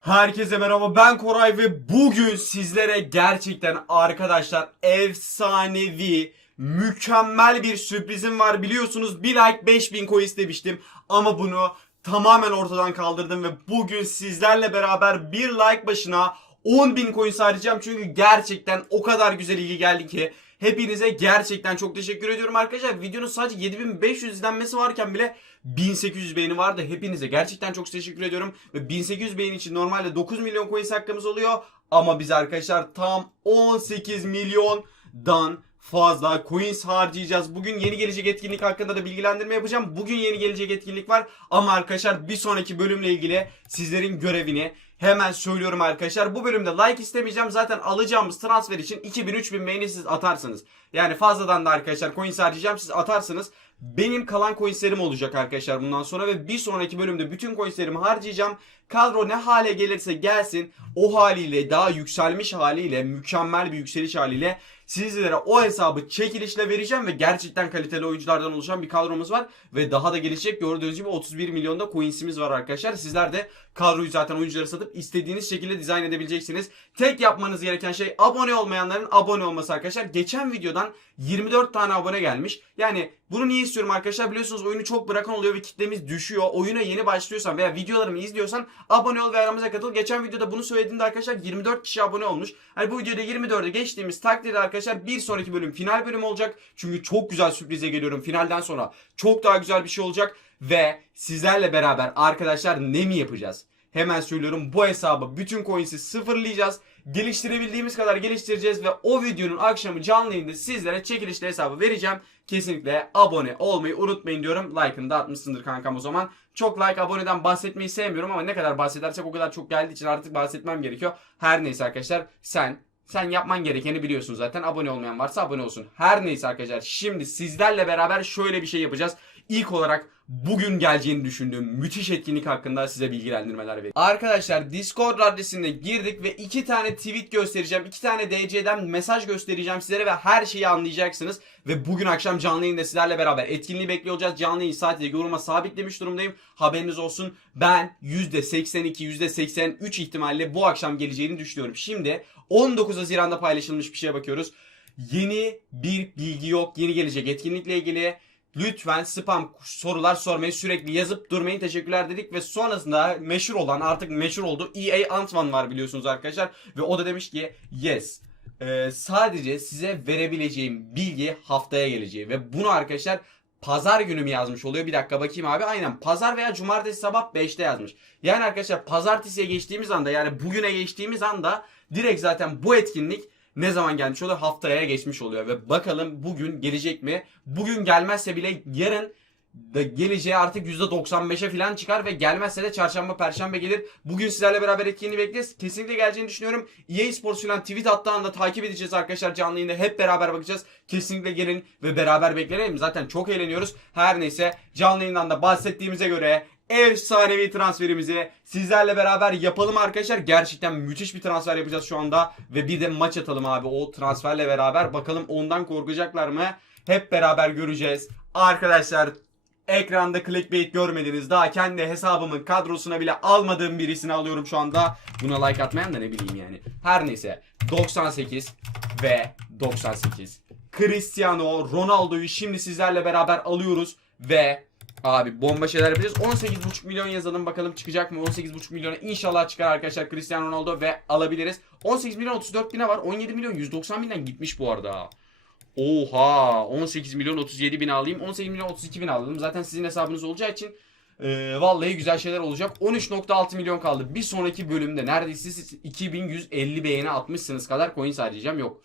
Herkese merhaba ben Koray ve bugün sizlere gerçekten arkadaşlar efsanevi mükemmel bir sürprizim var. Biliyorsunuz bir like 5000 coin istemiştim ama bunu tamamen ortadan kaldırdım ve bugün sizlerle beraber bir like başına 10.000 coin harcayacağım çünkü gerçekten o kadar güzel ilgi geldi ki Hepinize gerçekten çok teşekkür ediyorum arkadaşlar. Videonun sadece 7500 izlenmesi varken bile 1800 beğeni vardı. Hepinize gerçekten çok teşekkür ediyorum. Ve 1800 beğeni için normalde 9 milyon coin hakkımız oluyor. Ama biz arkadaşlar tam 18 milyondan fazla coins harcayacağız. Bugün yeni gelecek etkinlik hakkında da bilgilendirme yapacağım. Bugün yeni gelecek etkinlik var. Ama arkadaşlar bir sonraki bölümle ilgili sizlerin görevini hemen söylüyorum arkadaşlar. Bu bölümde like istemeyeceğim. Zaten alacağımız transfer için 2000-3000 beğeni siz atarsınız. Yani fazladan da arkadaşlar coins harcayacağım. Siz atarsınız. Benim kalan coinslerim olacak arkadaşlar bundan sonra ve bir sonraki bölümde bütün coinslerimi harcayacağım. Kadro ne hale gelirse gelsin o haliyle daha yükselmiş haliyle mükemmel bir yükseliş haliyle sizlere o hesabı çekilişle vereceğim ve gerçekten kaliteli oyunculardan oluşan bir kadromuz var ve daha da gelişecek. Gördüğünüz gibi 31 milyonda coinsimiz var arkadaşlar. Sizler de kadroyu zaten oyuncuları satıp istediğiniz şekilde dizayn edebileceksiniz. Tek yapmanız gereken şey abone olmayanların abone olması arkadaşlar. Geçen videodan 24 tane abone gelmiş. Yani bunu niye istiyorum arkadaşlar? Biliyorsunuz oyunu çok bırakan oluyor ve kitlemiz düşüyor. Oyuna yeni başlıyorsan veya videolarımı izliyorsan abone ol ve aramıza katıl. Geçen videoda bunu söylediğimde arkadaşlar 24 kişi abone olmuş. Hani bu videoda 24'e geçtiğimiz takdirde arkadaşlar bir sonraki bölüm final bölüm olacak. Çünkü çok güzel sürprize geliyorum finalden sonra. Çok daha güzel bir şey olacak. Ve sizlerle beraber arkadaşlar ne mi yapacağız? Hemen söylüyorum bu hesabı bütün coins'i sıfırlayacağız. Geliştirebildiğimiz kadar geliştireceğiz ve o videonun akşamı canlı yayında sizlere çekilişli hesabı vereceğim. Kesinlikle abone olmayı unutmayın diyorum. Like'ını da atmışsındır kankam o zaman. Çok like aboneden bahsetmeyi sevmiyorum ama ne kadar bahsedersek o kadar çok geldiği için artık bahsetmem gerekiyor. Her neyse arkadaşlar sen sen yapman gerekeni biliyorsun zaten. Abone olmayan varsa abone olsun. Her neyse arkadaşlar şimdi sizlerle beraber şöyle bir şey yapacağız. İlk olarak bugün geleceğini düşündüğüm müthiş etkinlik hakkında size bilgilendirmeler vereyim. Arkadaşlar Discord adresine girdik ve iki tane tweet göstereceğim. iki tane DC'den mesaj göstereceğim sizlere ve her şeyi anlayacaksınız. Ve bugün akşam canlı yayında sizlerle beraber etkinliği bekliyor olacağız. Canlı yayın saati de yoruma sabitlemiş durumdayım. Haberiniz olsun. Ben %82, %83 ihtimalle bu akşam geleceğini düşünüyorum. Şimdi 19 Haziran'da paylaşılmış bir şeye bakıyoruz. Yeni bir bilgi yok. Yeni gelecek etkinlikle ilgili. Lütfen spam sorular sormayı sürekli yazıp durmayın. Teşekkürler dedik ve sonrasında meşhur olan artık meşhur oldu. EA Antman var biliyorsunuz arkadaşlar. Ve o da demiş ki yes. Ee, sadece size verebileceğim bilgi haftaya geleceği. Ve bunu arkadaşlar pazar günü mü yazmış oluyor? Bir dakika bakayım abi. Aynen pazar veya cumartesi sabah 5'te yazmış. Yani arkadaşlar pazartesiye geçtiğimiz anda yani bugüne geçtiğimiz anda direkt zaten bu etkinlik ne zaman gelmiş oluyor? Haftaya geçmiş oluyor ve bakalım bugün gelecek mi? Bugün gelmezse bile yarın da geleceği artık %95'e falan çıkar ve gelmezse de çarşamba perşembe gelir. Bugün sizlerle beraber etkinliği bekleriz. Kesinlikle geleceğini düşünüyorum. EA Sports falan tweet attığı anda takip edeceğiz arkadaşlar canlı yayında. Hep beraber bakacağız. Kesinlikle gelin ve beraber bekleyelim. Zaten çok eğleniyoruz. Her neyse canlı yayından da bahsettiğimize göre efsanevi transferimizi sizlerle beraber yapalım arkadaşlar. Gerçekten müthiş bir transfer yapacağız şu anda. Ve bir de maç atalım abi o transferle beraber. Bakalım ondan korkacaklar mı? Hep beraber göreceğiz. Arkadaşlar ekranda clickbait görmediniz. Daha kendi hesabımın kadrosuna bile almadığım birisini alıyorum şu anda. Buna like atmayan da ne bileyim yani. Her neyse 98 ve 98. Cristiano Ronaldo'yu şimdi sizlerle beraber alıyoruz ve Abi bomba şeyler yapacağız. 18,5 milyon yazalım bakalım çıkacak mı? 18,5 milyona inşallah çıkar arkadaşlar Cristiano Ronaldo ve alabiliriz. 18 milyon 34 bine var. 17 milyon 190 binden gitmiş bu arada. Oha 18 milyon 37 bin alayım. 18 milyon 32 bin aldım. Zaten sizin hesabınız olacağı için e, vallahi güzel şeyler olacak. 13.6 milyon kaldı. Bir sonraki bölümde neredeyse siz 2150 beğeni atmışsınız kadar coins harcayacağım. Yok.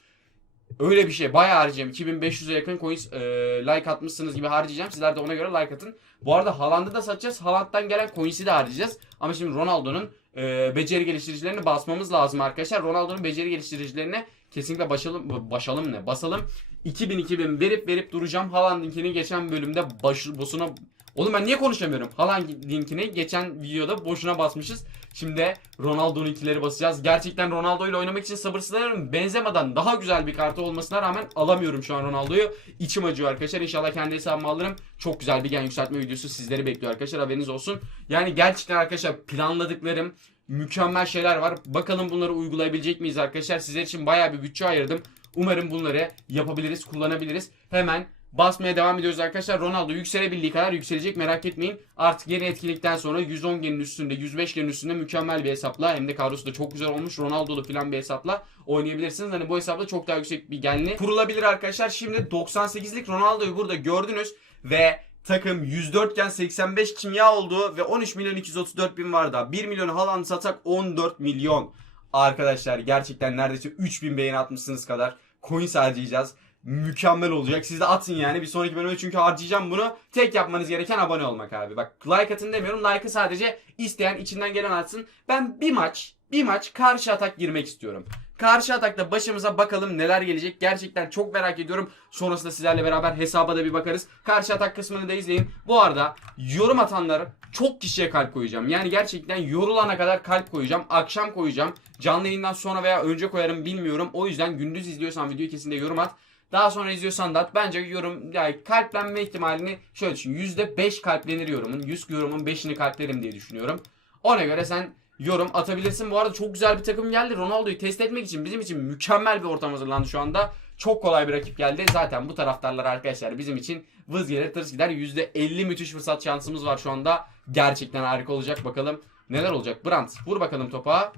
Öyle bir şey. Bayağı harcayacağım. 2500'e yakın coins e, like atmışsınız gibi harcayacağım. Sizler de ona göre like atın. Bu arada Haaland'ı da satacağız. Haaland'dan gelen coins'i de harcayacağız. Ama şimdi Ronaldo'nun e, beceri geliştiricilerini basmamız lazım arkadaşlar. Ronaldo'nun beceri geliştiricilerine kesinlikle başalım, başalım ne? Basalım. 2000 2000 verip verip duracağım. Haaland'ınkini geçen bölümde baş, boşuna Oğlum ben niye konuşamıyorum? Haaland linkini geçen videoda boşuna basmışız. Şimdi Ronaldo'nunkileri basacağız. Gerçekten Ronaldo ile oynamak için sabırsızlanıyorum. Benzemeden daha güzel bir kartı olmasına rağmen alamıyorum şu an Ronaldo'yu. İçim acıyor arkadaşlar. İnşallah kendi hesabımı alırım. Çok güzel bir gen yükseltme videosu sizleri bekliyor arkadaşlar. Haberiniz olsun. Yani gerçekten arkadaşlar planladıklarım mükemmel şeyler var. Bakalım bunları uygulayabilecek miyiz arkadaşlar? Sizler için bayağı bir bütçe ayırdım. Umarım bunları yapabiliriz, kullanabiliriz. Hemen basmaya devam ediyoruz arkadaşlar. Ronaldo yükselebildiği kadar yükselecek merak etmeyin. Artık yeni etkinlikten sonra 110 genin üstünde, 105 genin üstünde mükemmel bir hesapla hem de kadrosu da çok güzel olmuş. Ronaldo'lu falan bir hesapla oynayabilirsiniz. Hani bu hesapla çok daha yüksek bir genli kurulabilir arkadaşlar. Şimdi 98'lik Ronaldo'yu burada gördünüz ve takım 104 iken 85 kimya oldu ve 13 milyon 234 bin var da 1 milyon Haaland satsak 14 milyon. Arkadaşlar gerçekten neredeyse 3000 beğeni atmışsınız kadar coins harcayacağız. Mükemmel olacak. Siz de atın yani. Bir sonraki bölümde çünkü harcayacağım bunu. Tek yapmanız gereken abone olmak abi. Bak like atın demiyorum. Like'ı sadece isteyen içinden gelen atsın. Ben bir maç bir maç karşı atak girmek istiyorum. Karşı atakta başımıza bakalım neler gelecek. Gerçekten çok merak ediyorum. Sonrasında sizlerle beraber hesaba da bir bakarız. Karşı atak kısmını da izleyin. Bu arada yorum atanlar çok kişiye kalp koyacağım. Yani gerçekten yorulana kadar kalp koyacağım. Akşam koyacağım. Canlı yayından sonra veya önce koyarım bilmiyorum. O yüzden gündüz izliyorsan videoyu kesinlikle yorum at. Daha sonra izliyorsan da at. Bence yorum yani kalplenme ihtimalini şöyle düşün. %5 kalplenir yorumun. 100 yorumun 5'ini kalplerim diye düşünüyorum. Ona göre sen yorum atabilirsin. Bu arada çok güzel bir takım geldi. Ronaldo'yu test etmek için bizim için mükemmel bir ortam hazırlandı şu anda. Çok kolay bir rakip geldi. Zaten bu taraftarlar arkadaşlar bizim için vız gelir tırıs gider. %50 müthiş fırsat şansımız var şu anda. Gerçekten harika olacak. Bakalım neler olacak. Brandt vur bakalım topa.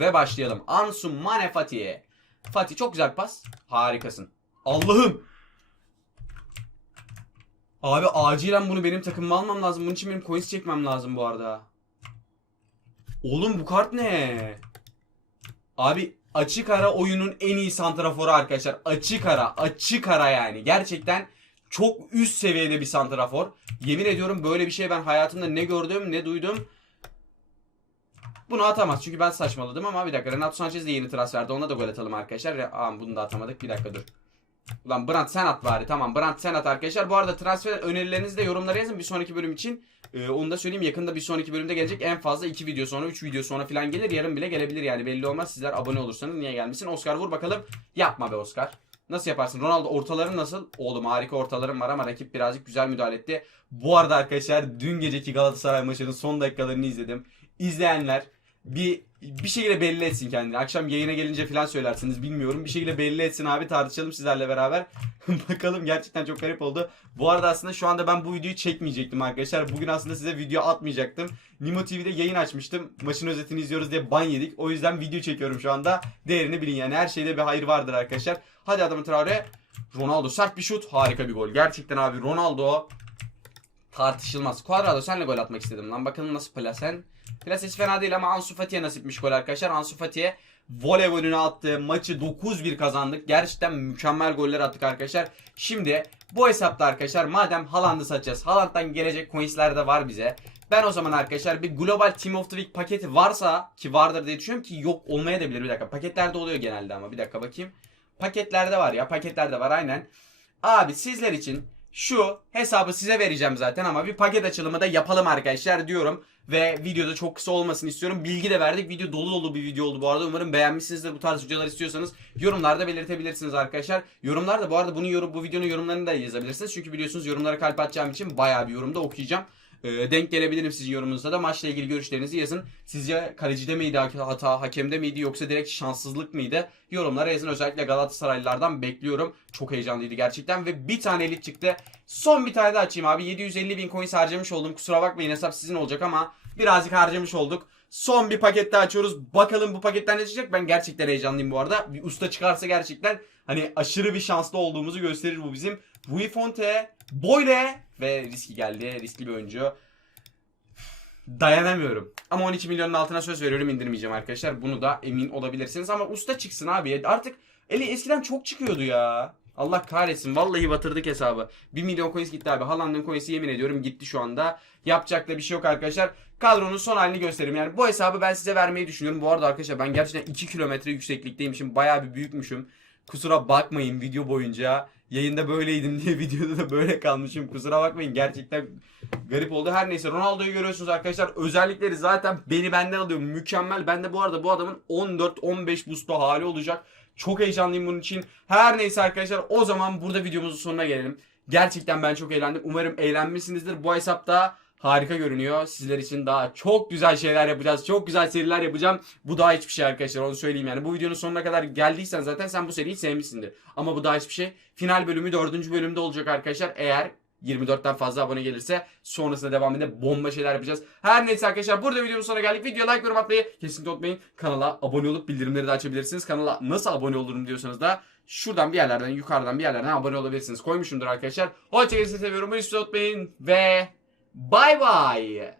Ve başlayalım. Ansu Mane Fatih'e. Fatih çok güzel bir pas. Harikasın. Allah'ım. Abi acilen bunu benim takımıma almam lazım. Bunun için benim coins çekmem lazım bu arada. Oğlum bu kart ne? Abi açık ara oyunun en iyi santraforu arkadaşlar. Açık ara, açık ara yani. Gerçekten çok üst seviyede bir santrafor. Yemin ediyorum böyle bir şey ben hayatımda ne gördüm ne duydum. Bunu atamaz çünkü ben saçmaladım ama bir dakika Renato Sanchez de yeni transferde ona da gol atalım arkadaşlar. Aa, bunu da atamadık bir dakika dur. Ulan Brandt sen at bari tamam Brandt sen at arkadaşlar. Bu arada transfer önerilerinizi de yorumlara yazın bir sonraki bölüm için. Ee, onu da söyleyeyim yakında bir sonraki bölümde gelecek en fazla 2 video sonra 3 video sonra falan gelir. Yarın bile gelebilir yani belli olmaz. Sizler abone olursanız niye gelmesin. Oscar vur bakalım. Yapma be Oscar. Nasıl yaparsın? Ronaldo ortaların nasıl? Oğlum harika ortalarım var ama rakip birazcık güzel müdahale etti. Bu arada arkadaşlar dün geceki Galatasaray maçının son dakikalarını izledim. İzleyenler bir bir şekilde belli etsin kendini. Akşam yayına gelince falan söylersiniz bilmiyorum. Bir şekilde belli etsin abi tartışalım sizlerle beraber. Bakalım gerçekten çok garip oldu. Bu arada aslında şu anda ben bu videoyu çekmeyecektim arkadaşlar. Bugün aslında size video atmayacaktım. Nimo TV'de yayın açmıştım. Maçın özetini izliyoruz diye ban yedik. O yüzden video çekiyorum şu anda. Değerini bilin yani. Her şeyde bir hayır vardır arkadaşlar. Hadi adamı Traore. Ronaldo sert bir şut. Harika bir gol. Gerçekten abi Ronaldo tartışılmaz. Cuadrado senle gol atmak istedim lan. Bakalım nasıl plasen. Plasesi fena değil ama Ansu Fati'ye nasipmiş gol arkadaşlar. Ansu Fati'ye voley golünü attı. Maçı 9-1 kazandık. Gerçekten mükemmel goller attık arkadaşlar. Şimdi bu hesapta arkadaşlar madem Haaland'ı satacağız. Haaland'dan gelecek coinsler de var bize. Ben o zaman arkadaşlar bir Global Team of the Week paketi varsa ki vardır diye düşünüyorum ki yok olmaya da bilir. Bir dakika paketlerde oluyor genelde ama bir dakika bakayım. Paketlerde var ya paketlerde var aynen. Abi sizler için şu hesabı size vereceğim zaten ama bir paket açılımı da yapalım arkadaşlar diyorum. Ve videoda çok kısa olmasını istiyorum. Bilgi de verdik. Video dolu dolu bir video oldu bu arada. Umarım beğenmişsinizdir. Bu tarz videolar istiyorsanız yorumlarda belirtebilirsiniz arkadaşlar. Yorumlarda bu arada bunun yorum, bu videonun yorumlarını da yazabilirsiniz. Çünkü biliyorsunuz yorumlara kalp atacağım için bayağı bir yorumda okuyacağım. Ee, denk gelebilirim sizin yorumunuzda da. Maçla ilgili görüşlerinizi yazın. Sizce kalecide miydi hata, hakemde miydi yoksa direkt şanssızlık mıydı? Yorumlara yazın. Özellikle Galatasaraylılardan bekliyorum. Çok heyecanlıydı gerçekten ve bir tane elit çıktı. Son bir tane daha açayım abi. 750 bin coins harcamış oldum. Kusura bakmayın hesap sizin olacak ama birazcık harcamış olduk. Son bir paket daha açıyoruz. Bakalım bu paketten ne çıkacak? Ben gerçekten heyecanlıyım bu arada. Bir usta çıkarsa gerçekten hani aşırı bir şanslı olduğumuzu gösterir bu bizim. Rui Fonte, Boyle ve riski geldi. Riskli bir oyuncu. Dayanamıyorum. Ama 12 milyonun altına söz veriyorum indirmeyeceğim arkadaşlar. Bunu da emin olabilirsiniz. Ama usta çıksın abi. Artık eli eskiden çok çıkıyordu ya. Allah kahretsin. Vallahi batırdık hesabı. 1 milyon coins gitti abi. Haaland'ın coins'i yemin ediyorum gitti şu anda. Yapacak da bir şey yok arkadaşlar. Kadronun son halini göstereyim. Yani bu hesabı ben size vermeyi düşünüyorum. Bu arada arkadaşlar ben gerçekten 2 kilometre yükseklikteymişim. Bayağı bir büyükmüşüm. Kusura bakmayın video boyunca. Yayında böyleydim diye videoda da böyle kalmışım. Kusura bakmayın gerçekten garip oldu. Her neyse Ronaldo'yu görüyorsunuz arkadaşlar. Özellikleri zaten beni benden alıyor. Mükemmel. Ben de bu arada bu adamın 14-15 boost'u hali olacak. Çok heyecanlıyım bunun için. Her neyse arkadaşlar o zaman burada videomuzun sonuna gelelim. Gerçekten ben çok eğlendim. Umarım eğlenmişsinizdir. Bu hesapta harika görünüyor. Sizler için daha çok güzel şeyler yapacağız. Çok güzel seriler yapacağım. Bu daha hiçbir şey arkadaşlar onu söyleyeyim yani. Bu videonun sonuna kadar geldiysen zaten sen bu seriyi sevmişsindir. Ama bu daha hiçbir şey. Final bölümü 4. bölümde olacak arkadaşlar. Eğer 24'ten fazla abone gelirse sonrasında devam edip bomba şeyler yapacağız. Her neyse arkadaşlar burada videonun sonuna geldik. Video like yorum atmayı kesinlikle unutmayın. Kanala abone olup bildirimleri de açabilirsiniz. Kanala nasıl abone olurum diyorsanız da şuradan bir yerlerden yukarıdan bir yerlerden abone olabilirsiniz. Koymuşumdur arkadaşlar. Hoşçakalın seviyorum. Bunu unutmayın ve bay bay.